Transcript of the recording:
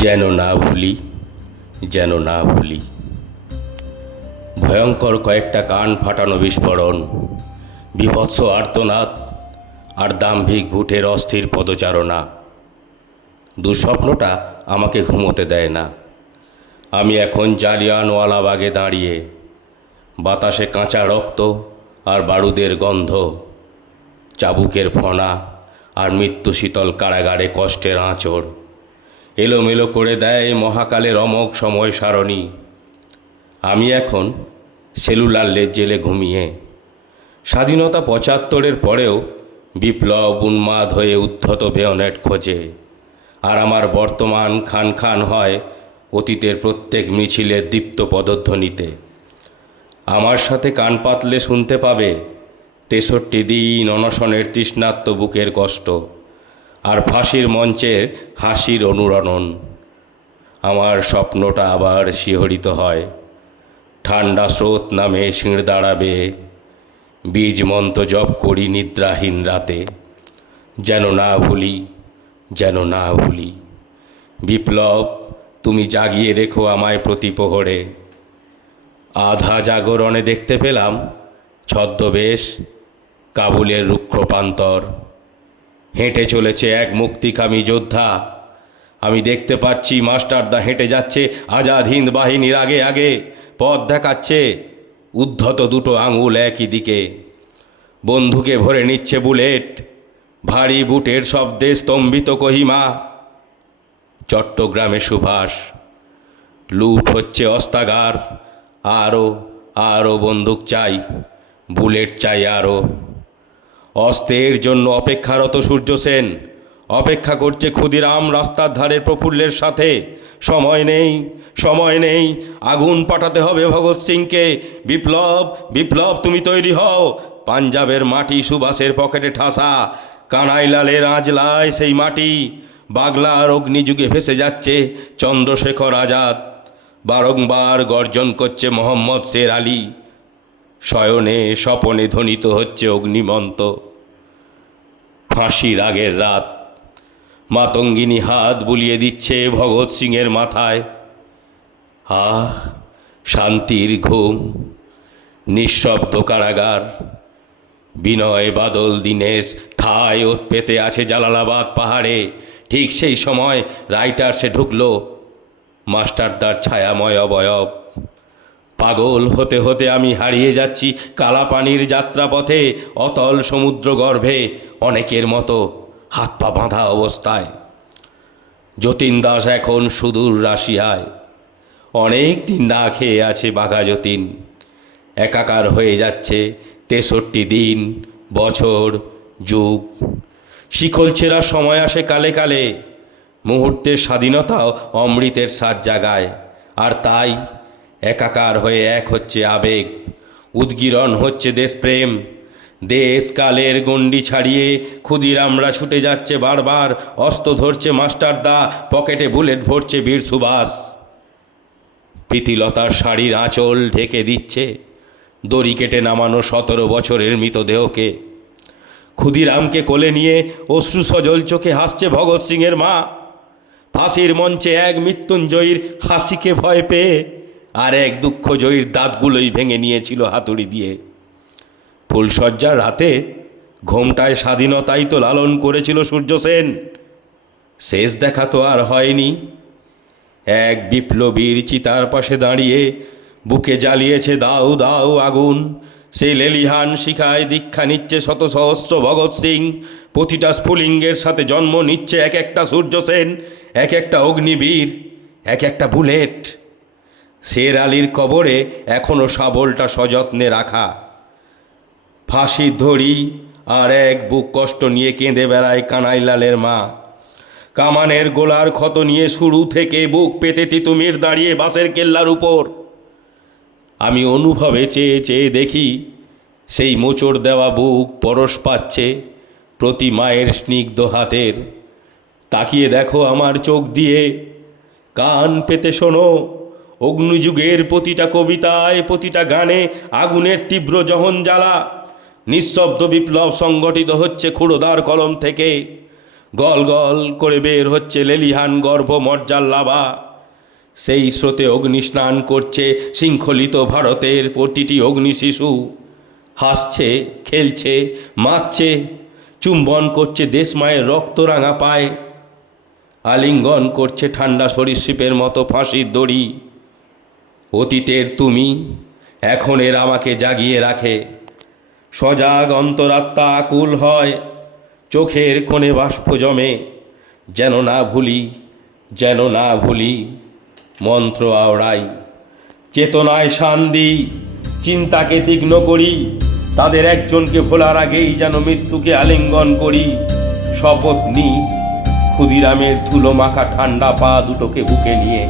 যেন না ভুলি, যেন না ভুলি। ভয়ঙ্কর কয়েকটা কান ফাটানো বিস্ফোরণ, বীভৎস আর্তনাদ আর দাম্ভিক ভূতের অস্থির পদচারণা। দুঃস্বপ্নটা আমাকে ঘুমোতে দেয় না। আমি এখন জালিয়ানওয়ালাবাগে দাঁড়িয়ে, বাতাসে কাঁচা রক্ত আর বারুদের গন্ধ, চাবুকের ফণা আর মৃত্যু শীতল কারাগারে কষ্টের আঁচড় এলোমেলো করে দেয় মহাকালের অমোঘ সময় সারণী। আমি এখন সেলুলার জেলে ঘুমিয়ে, স্বাধীনতা ৭৫-এর পরেও বিপ্লব উন্মাদ হয়ে উদ্ধত বেয়নেট খোঁজে, আর আমার বর্তমান খান খান হয় অতীতের প্রত্যেক মিছিলের দীপ্ত পদধ্বনিতে। আমার সাথে কান পাতলে শুনতে পাবে ৬৩ দিন অনশনের তৃষ্ণার্ত বুকের কষ্ট আর ফাঁসির মঞ্চের হাসির অনুরণন। আমার স্বপ্নটা আবার শিহরিত হয়, ঠান্ডা স্রোত নামে শিঁড় দাঁড়াবে, বীজ মন্ত্র জপ করি নিদ্রাহীন রাতে। যেন না ভুলি, যেন না ভুলি। বিপ্লব, তুমি জাগিয়ে রেখো আমায় প্রতি প্রহরে। আধা জাগরণে দেখতে পেলাম ছদ্মবেশ কাবুলের রুক্ষ প্রান্তর। হেঁটে চলেছে এক মুক্তিকামী যোদ্ধা। আমি দেখতে পাচ্ছি মাস্টারদা হেঁটে যাচ্ছে আজাদ হিন্দ বাহিনীর আগে আগে, পথ দেখাচ্ছে উদ্ধত দুটো আঙুল একই দিকে। বন্দুকে ভরে নিচ্ছে বুলেট, ভারী বুটের শব্দে স্তম্ভিত কহিমা। চট্টগ্রামে সুভাষ, লুট হচ্ছে অস্তাগার। আরও আরও বন্দুক চাই, বুলেট চাই আরও। অস্ত্রের জন্য অপেক্ষারত সূর্য সেন অপেক্ষা করছে ক্ষুদিরাম রাস্তার ধারের প্রফুল্লের সাথে। সময় নেই, সময় নেই, আগুন পাঠাতে হবে ভগৎ সিংকে। বিপ্লব, বিপ্লব তুমি তৈরি হও। পাঞ্জাবের মাটি সুভাষের পকেটে ঠাসা, কানাইলালের আঁজলায় সেই মাটি। বাংলার অগ্নিযুগে ভেসে যাচ্ছে চন্দ্রশেখর আজাদ, বারংবার গর্জন করছে মোহাম্মদ শের আলী। শয়নে স্বপনে ধ্বনিত হচ্ছে অগ্নিমন্ত। ফাঁসির আগের রাত, মাতঙ্গিনী হাত বুলিয়ে দিচ্ছে ভগৎ সিংয়ের মাথায়। আহ, শান্তির ঘুম, নিঃশব্দ কারাগার। বিনয় বাদল দীনেশ ঠায় ওত পেতে আছে জালালাবাদ পাহাড়ে। ঠিক সেই সময় রাইটার্সে ঢুকলো মাস্টারদার ছায়াময় অবয়ব। পাগল হতে হতে আমি হারিয়ে যাচ্ছি কালাপানির যাত্রাপথে, অতল সমুদ্র গর্ভে, অনেকের মতো হাত পা বাঁধা অবস্থায়। যতীন দাস এখন সুদূর রাশিয়ায়, অনেক দিন না খেয়ে আছে বাঘা যতীন। একাকার হয়ে যাচ্ছে ৬৩ দিন, বছর, যুগ। শিকল ছেঁড়ার সময় আসে কালে কালে, মুহূর্তের স্বাধীনতাও অমৃতের স্বাদ জাগায়। আর তাই একাকার হয়ে এক হচ্ছে আবেগ, উদ্গীরণ হচ্ছে দেশপ্রেম। দেশ কালের গণ্ডি ছাড়িয়ে ক্ষুদিরামরা ছুটে যাচ্ছে বারবার। অস্ত্র ধরছে মাস্টারদা, পকেটে বুলেট ভরছে বীর সুভাষ। প্রীতিলতার শাড়ির আঁচল ঢেকে দিচ্ছে দড়ি কেটে নামানো ১৭ বছরের মৃতদেহকে। ক্ষুদিরামকে কোলে নিয়ে অশ্রু সজল চোখে হাসছে ভগৎ সিংয়ের মা। ফাঁসির মঞ্চে এক মৃত্যুঞ্জয়ীর হাসিকে ভয় পেয়ে আর এক দুঃখজয়ীর দাঁতগুলোই ভেঙে নিয়েছিল হাতুড়ি দিয়ে। ফুলশয্যার রাতে ঘোমটায় স্বাধীনতাই তো লালন করেছিল সূর্য সেন। শেষ দেখা তো আর হয়নি। এক বিপ্লবীর চিতার পাশে দাঁড়িয়ে বুকে জ্বালিয়েছে দাও দাও আগুন। সেই লেলিহান শিখায় দীক্ষা নিচ্ছে শত সহস্র ভগৎ সিং। প্রতিটা স্ফুলিঙ্গের সাথে জন্ম নিচ্ছে এক একটা সূর্য সেন, এক একটা অগ্নিবীর, এক একটা বুলেট। শের আলীর কবরে এখনো শাবলটা সযত্নে রাখা। ফাঁসির ধরি আর এক বুক কষ্ট নিয়ে কেঁদে বেড়ায় কানাইলালের মা। কামানের গোলার ক্ষত নিয়ে শুরু থেকে বুক পেতে তিতুমির দাঁড়িয়ে বাসের কেল্লার উপর। আমি অনুভবে চেয়ে চেয়ে দেখি সেই মোচড় দেওয়া বুক পরশ পাচ্ছে প্রতি মায়ের স্নিগ্ধ হাতের। তাকিয়ে দেখো আমার চোখ দিয়ে, কান পেতে শোনো, অগ্নিযুগের প্রতিটা কবিতায় প্রতিটা গানে আগুনের তীব্র জহন জ্বালা। নিঃশব্দ বিপ্লব সংগঠিত হচ্ছে ক্ষুরোদার কলম থেকে। গল গল করে বের হচ্ছে লেলিহান গর্ভ মজ্জার লাভা। সেই স্রোতে অগ্নিস্নান করছে শৃঙ্খলিত ভারতের প্রতিটি অগ্নিশিশু। হাসছে, খেলছে, মাতছে, চুম্বন করছে দেশমায়ের রক্তরাঙা পায়, আলিঙ্গন করছে ঠান্ডা সরীসৃপের মতো ফাঁসির দড়ি। অতীতের তুমি এখনের আমাকে জাগিয়ে রাখে, সজাগ অন্তরাত্মা আকুল হয়, চোখের কোণে বাষ্প জমে, যেন না ভুলি, যেন না ভুলি, মন্ত্র আওড়াই। চেতনায় শান দিই, চিন্তাকে তীক্ষ্ণ করি, তাদের একজনকে ভোলার আগেই যেন মৃত্যুকে আলিঙ্গন করি। শপথ নিই ক্ষুদিরামের ধুলো মাখা ঠান্ডা পা দুটোকে বুকে নিয়ে।